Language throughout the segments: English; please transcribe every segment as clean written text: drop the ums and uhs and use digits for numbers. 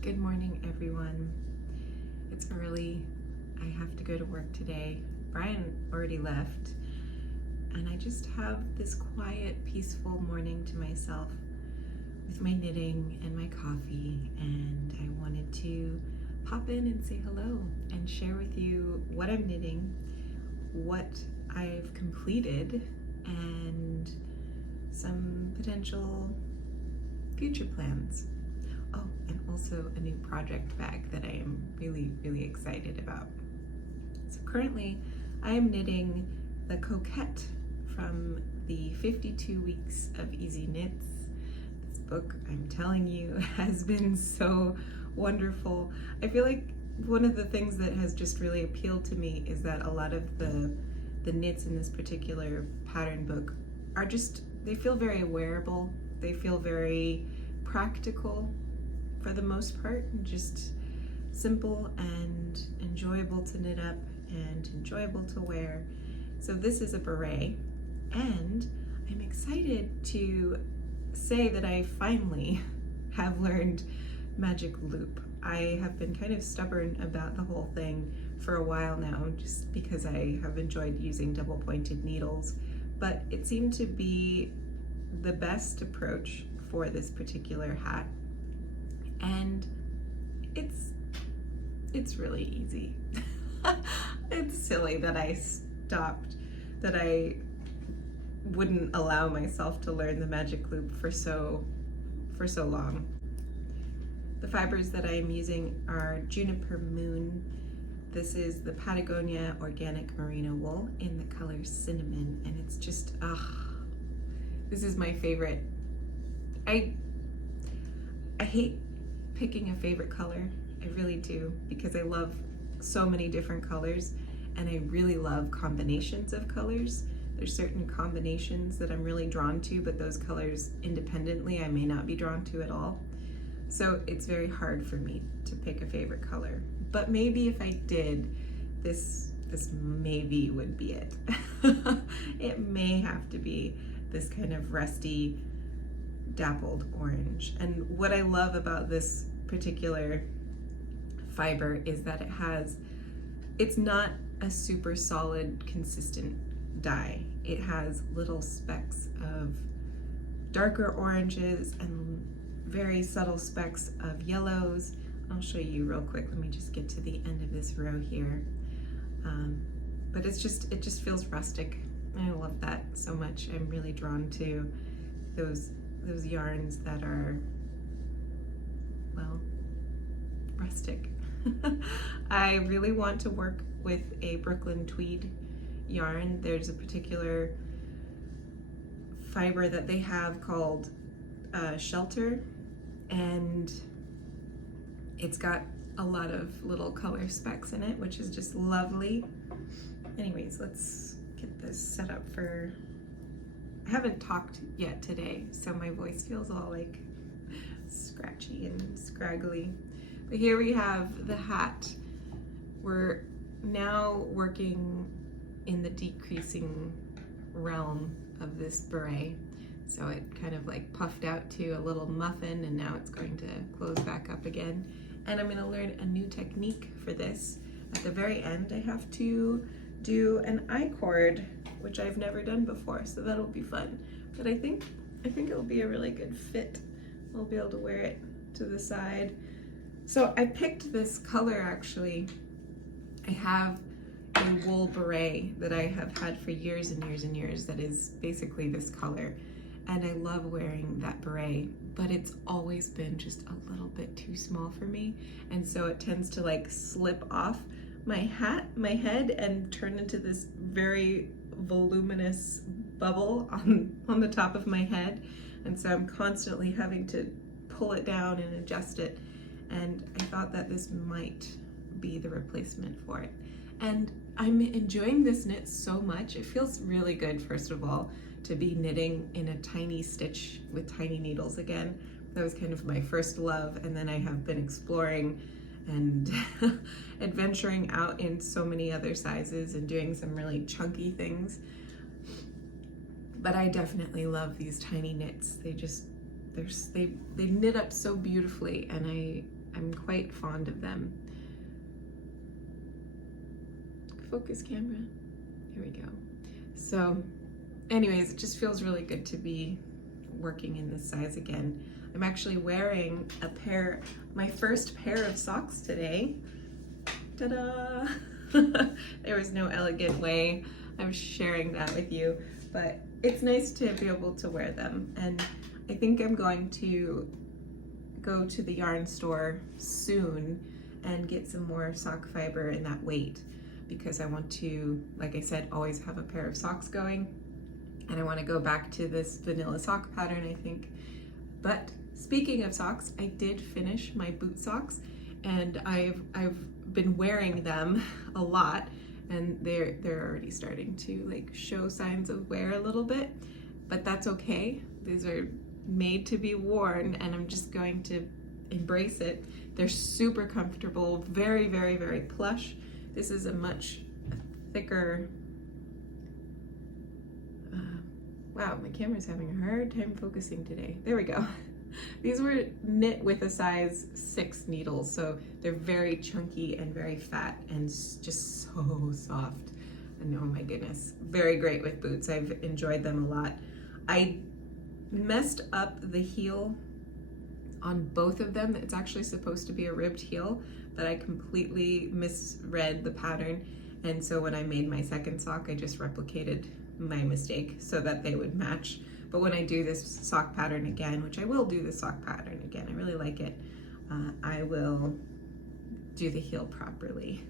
Good morning, everyone. It's early. I have to go to work today. Brian already left, and I just have this quiet, peaceful morning to myself with my knitting and my coffee, and I wanted to pop in and say hello and share with you what I'm knitting, what I've completed, and some potential future plans. Oh, and also a new project bag that I am really excited about. So currently I am knitting the Coquette from the 52 Weeks of Easy Knits. This book, I'm telling you, has been so wonderful. I feel like one of the things that has just really appealed to me is that a lot of the knits in this particular pattern book are just, they feel very wearable. They feel very practical for the most part, just simple and enjoyable to knit up and enjoyable to wear. So this is a beret, and I'm excited to say that I finally have learned magic loop. I have been kind of stubborn about the whole thing for a while now, just because I have enjoyed using double pointed needles, but it seemed to be the best approach for this particular hat. And it's really easy. It's silly that I stopped, that I wouldn't allow myself to learn the magic loop for so long. The fibers that I am using are Juniper Moon. This is the Patagonia Organic Merino Wool in the color Cinnamon, and it's just, this is my favorite. I hate picking a favorite color. I really do, because I love so many different colors, and I really love combinations of colors. There's certain combinations that I'm really drawn to, but those colors independently I may not be drawn to at all. So it's very hard for me to pick a favorite color. But maybe if I did, this maybe would be it. It may have to be this kind of rusty, dappled orange. And what I love about this particular fiber is that it's not a super solid, consistent dye. It has little specks of darker oranges and very subtle specks of yellows. I'll show you real quick. Let me just get to the end of this row here. But it just feels rustic. I love that so much. I'm really drawn to those yarns that are, well, rustic. I really want to work with a Brooklyn tweed yarn. There's a particular fiber that they have called Shelter, and it's got a lot of little color specks in it, which is just lovely. Anyways, let's get this set up for, I haven't talked yet today, so my voice feels all like scratchy and scraggly. But here we have the hat. We're now working in the decreasing realm of this beret. So it kind of like puffed out to a little muffin, and now it's going to close back up again. And I'm going to learn a new technique for this. At the very end, I have to do an I-cord, which I've never done before, so that'll be fun. But I think it'll be a really good fit. I'll be able to wear it to the side. So I picked this color actually. I have a wool beret that I have had for years and years and years that is basically this color. And I love wearing that beret, but it's always been just a little bit too small for me. And so it tends to like slip off my head and turn into this very voluminous bubble on the top of my head. And so I'm constantly having to pull it down and adjust it. And I thought that this might be the replacement for it. And I'm enjoying this knit so much. It feels really good, first of all, to be knitting in a tiny stitch with tiny needles again. That was kind of my first love, and then I have been exploring and adventuring out in so many other sizes and doing some really chunky things. But I definitely love these tiny knits. They knit up so beautifully, and I I'm quite fond of them. Focus camera. Here we go. So anyways, it just feels really good to be working in this size again. I'm actually wearing my first pair of socks today. Ta-da! There was no elegant way of sharing that with you, but it's nice to be able to wear them. And I think I'm going to go to the yarn store soon and get some more sock fiber in that weight, because I want to, like I said, always have a pair of socks going. And I want to go back to this vanilla sock pattern, I think. But speaking of socks, I did finish my boot socks, and I've been wearing them a lot, and they're already starting to like show signs of wear a little bit, but that's okay. These are made to be worn, and I'm just going to embrace it. They're super comfortable, very, very, very plush. This is a much thicker, wow, my camera's having a hard time focusing today. There we go. These were knit with a size 6 needles, so they're very chunky and very fat and just so soft. And oh my goodness, very great with boots. I've enjoyed them a lot. I messed up the heel on both of them. It's actually supposed to be a ribbed heel, but I completely misread the pattern. And so when I made my second sock, I just replicated my mistake so that they would match. But when I do this sock pattern again, which I will do the sock pattern again, I really like it, I will do the heel properly.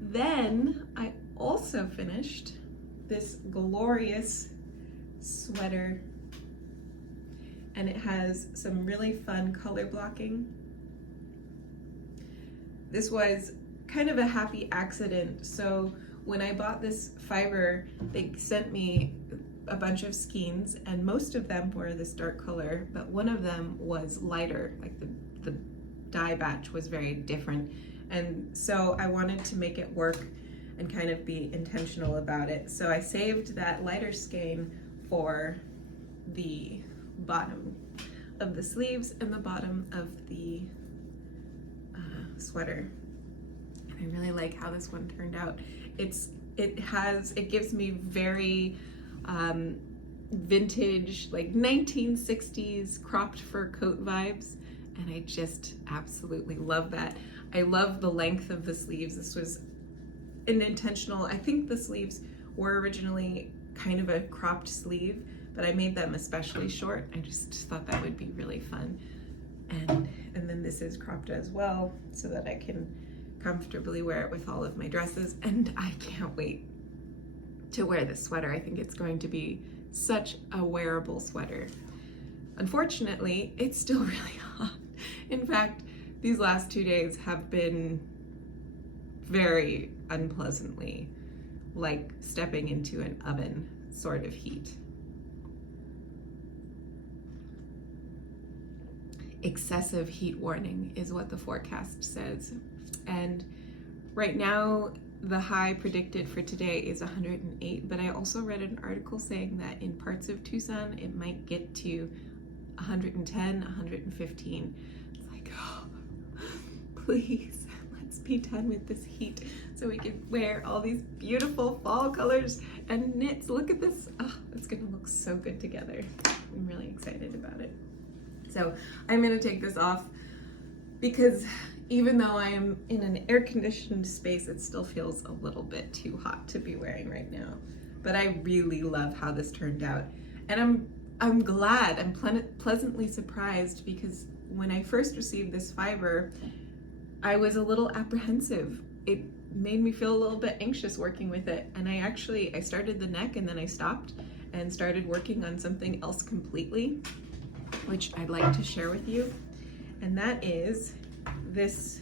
Then I also finished this glorious sweater, and it has some really fun color blocking. This was kind of a happy accident. So when I bought this fiber, they sent me a bunch of skeins, and most of them were this dark color, but one of them was lighter, like the dye batch was very different. And so I wanted to make it work and kind of be intentional about it. So I saved that lighter skein for the bottom of the sleeves and the bottom of the sweater. And I really like how this one turned out. It gives me very vintage, like 1960s cropped fur coat vibes, and I just absolutely love that. I love the length of the sleeves. This was an intentional, I think the sleeves were originally kind of a cropped sleeve, but I made them especially short. I just thought that would be really fun. And then this is cropped as well, so that I can comfortably wear it with all of my dresses, and I can't wait to wear this sweater. I think it's going to be such a wearable sweater. Unfortunately, it's still really hot. In fact, these last 2 days have been very unpleasantly like stepping into an oven sort of heat. Excessive heat warning is what the forecast says. And right now, the high predicted for today is 108, but I also read an article saying that in parts of Tucson, it might get to 110, 115. It's like, oh, please, let's be done with this heat so we can wear all these beautiful fall colors and knits. Look at this. Oh, it's gonna look so good together. I'm really excited about it. So I'm gonna take this off because even though I'm in an air-conditioned space, it still feels a little bit too hot to be wearing right now. But I really love how this turned out. And I'm glad, I'm pleasantly surprised, because when I first received this fiber, I was a little apprehensive. It made me feel a little bit anxious working with it. And I started the neck and then I stopped and started working on something else completely, which I'd like to share with you. And that is this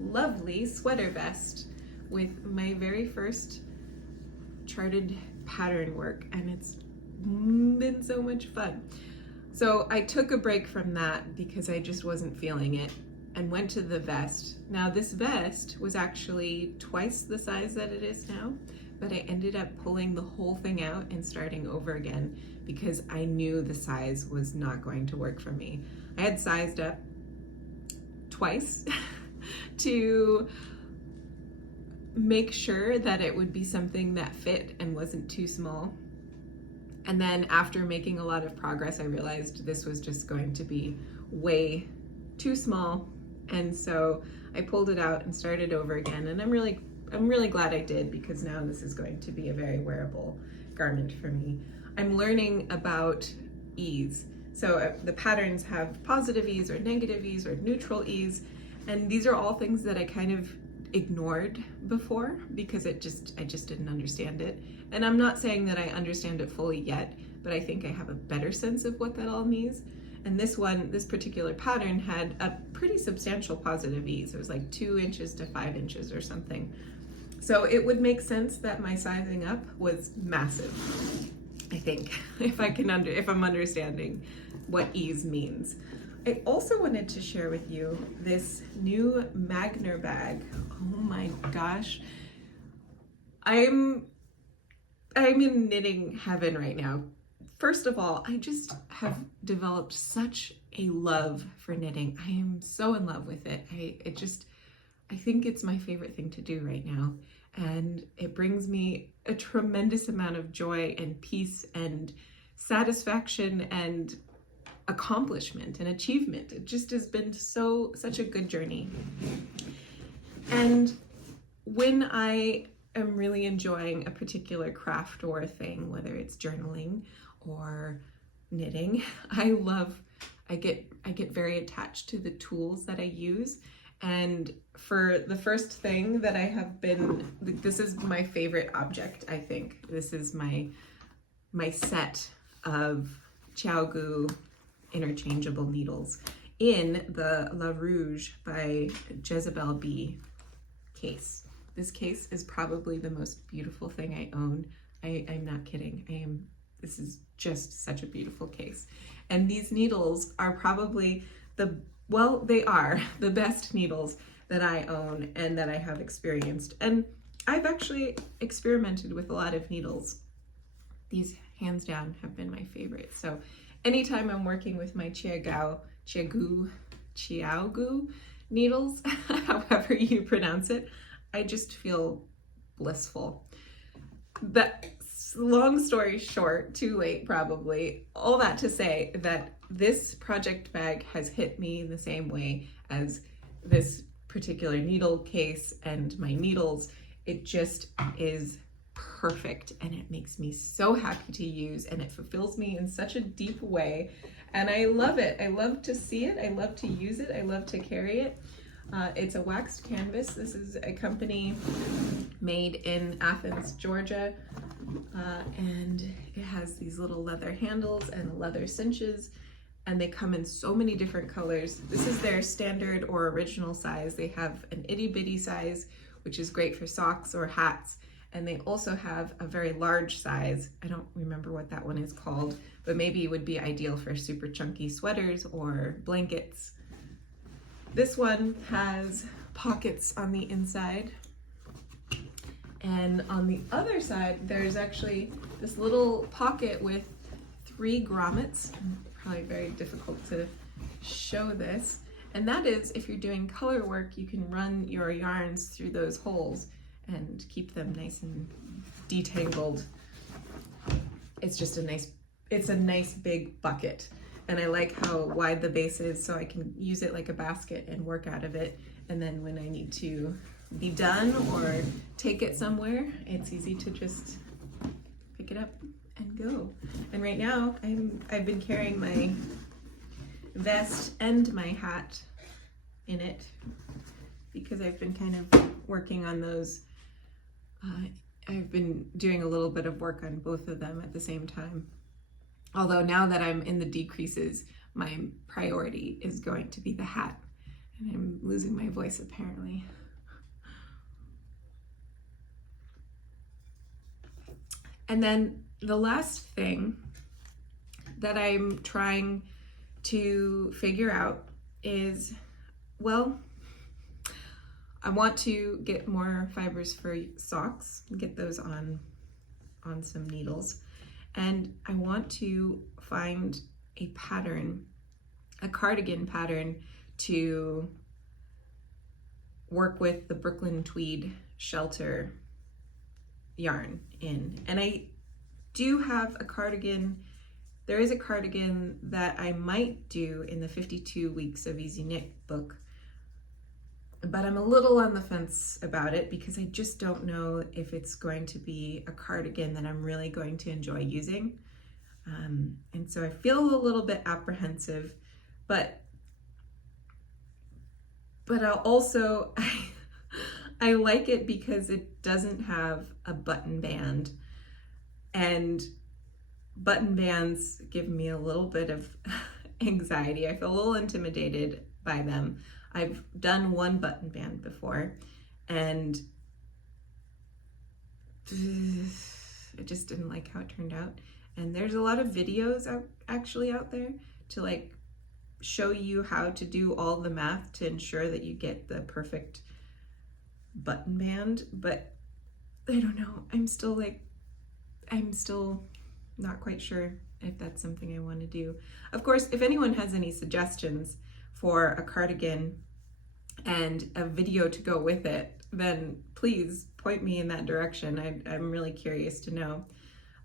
lovely sweater vest with my very first charted pattern work, and it's been so much fun. So I took a break from that because I just wasn't feeling it and went to the vest. Now this vest was actually twice the size that it is now, but I ended up pulling the whole thing out and starting over again because I knew the size was not going to work for me. I had sized up twice to make sure that it would be something that fit and wasn't too small. And then after making a lot of progress, I realized this was just going to be way too small. And so I pulled it out and started over again. And I'm really glad I did, because now this is going to be a very wearable garment for me. I'm learning about ease. So the patterns have positive ease or negative ease or neutral ease. And these are all things that I kind of ignored before because I just didn't understand it. And I'm not saying that I understand it fully yet, but I think I have a better sense of what that all means. And this particular pattern had a pretty substantial positive ease. It was like 2 inches to 5 inches or something. So it would make sense that my sizing up was massive, I think, if I'm understanding what ease means. I also wanted to share with you this new Magner bag. Oh my gosh. I'm in knitting heaven right now. First of all, I just have developed such a love for knitting. I am so in love with it. I think it's my favorite thing to do right now. And it brings me a tremendous amount of joy and peace and satisfaction and accomplishment and achievement. It just has been such a good journey. And when I am really enjoying a particular craft or thing, whether it's journaling or knitting, I get very attached to the tools that I use. And for the first thing that I have been, this is my favorite object, I think. This is my set of ChiaoGoo interchangeable needles in the La Rouge by Jezebel B case. This case is probably the most beautiful thing I own. I'm not kidding. This is just such a beautiful case. And these needles are probably they are the best needles that I own and that I have experienced. And I've actually experimented with a lot of needles. These hands down have been my favorite. So anytime I'm working with my ChiaoGoo needles, however you pronounce it, I just feel blissful. But long story short, too late probably, all that to say that this project bag has hit me in the same way as this particular needle case and my needles. It just is perfect and it makes me so happy to use, and it fulfills me in such a deep way, and I love it. I love to see it, I love to use it, I love to carry it. It's a waxed canvas. This is a company made in Athens, Georgia, and it has these little leather handles and leather cinches, and they come in so many different colors. This is their standard or original size. They have an itty bitty size, which is great for socks or hats, and they also have a very large size. I don't remember what that one is called, but maybe it would be ideal for super chunky sweaters or blankets. This one has pockets on the inside, and on the other side there's actually this little pocket with 3 grommets. Probably very difficult to show this, and that is if you're doing color work, you can run your yarns through those holes and keep them nice and detangled. It's a nice big bucket. And I like how wide the base is, so I can use it like a basket and work out of it. And then when I need to be done or take it somewhere, it's easy to just pick it up and go. And right now, I've been carrying my vest and my hat in it because I've been kind of working on those. I've been doing a little bit of work on both of them at the same time. Although now that I'm in the decreases, my priority is going to be the hat. And I'm losing my voice apparently. And then the last thing that I'm trying to figure out is, well, I want to get more fibers for socks, get those on some needles. And I want to find a pattern, a cardigan pattern to work with the Brooklyn Tweed Shelter yarn in. And I do have a cardigan. There is a cardigan that I might do in the 52 Weeks of Easy Knit book, but I'm a little on the fence about it because I just don't know if it's going to be a cardigan that I'm really going to enjoy using. And so I feel a little bit apprehensive, but I'll also, I like it because it doesn't have a button band, and button bands give me a little bit of anxiety. I feel a little intimidated by them. I've done one button band before, and I just didn't like how it turned out. And there's a lot of videos actually out there to like show you how to do all the math to ensure that you get the perfect button band, but I don't know. I'm still not quite sure if that's something I want to do. Of course, if anyone has any suggestions for a cardigan and a video to go with it, then please point me in that direction. I'm really curious to know.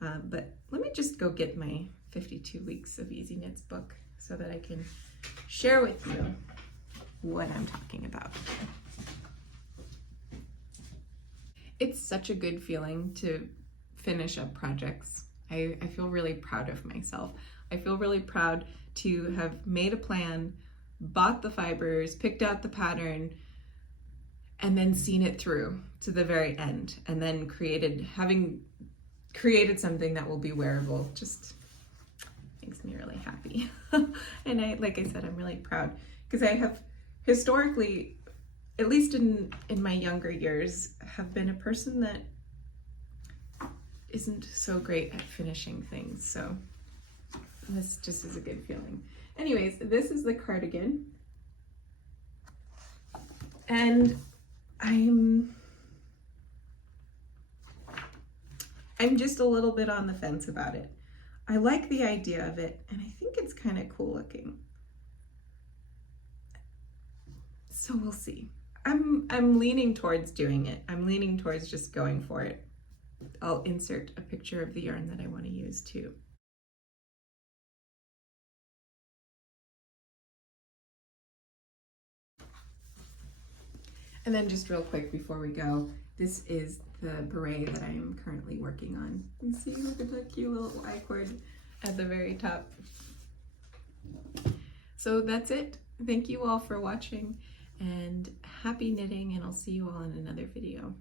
But let me just go get my 52 Weeks of Easy Knits book so that I can share with you what I'm talking about. It's such a good feeling to finish up projects. I feel really proud of myself. I feel really proud to have made a plan, bought the fibers, picked out the pattern, and then seen it through to the very end, and then having created something that will be wearable. Just makes me really happy. And like I said, I'm really proud because I have historically, at least in my younger years, have been a person that isn't so great at finishing things. So this just is a good feeling. Anyways, this is the cardigan, and I'm just a little bit on the fence about it. I like the idea of it, and I think it's kind of cool looking. So we'll see. I'm leaning towards doing it. I'm leaning towards just going for it. I'll insert a picture of the yarn that I want to use too. And then just real quick before we go, this is the beret that I am currently working on. You see, look at that cute little I-cord at the very top. So that's it. Thank you all for watching, and happy knitting, and I'll see you all in another video.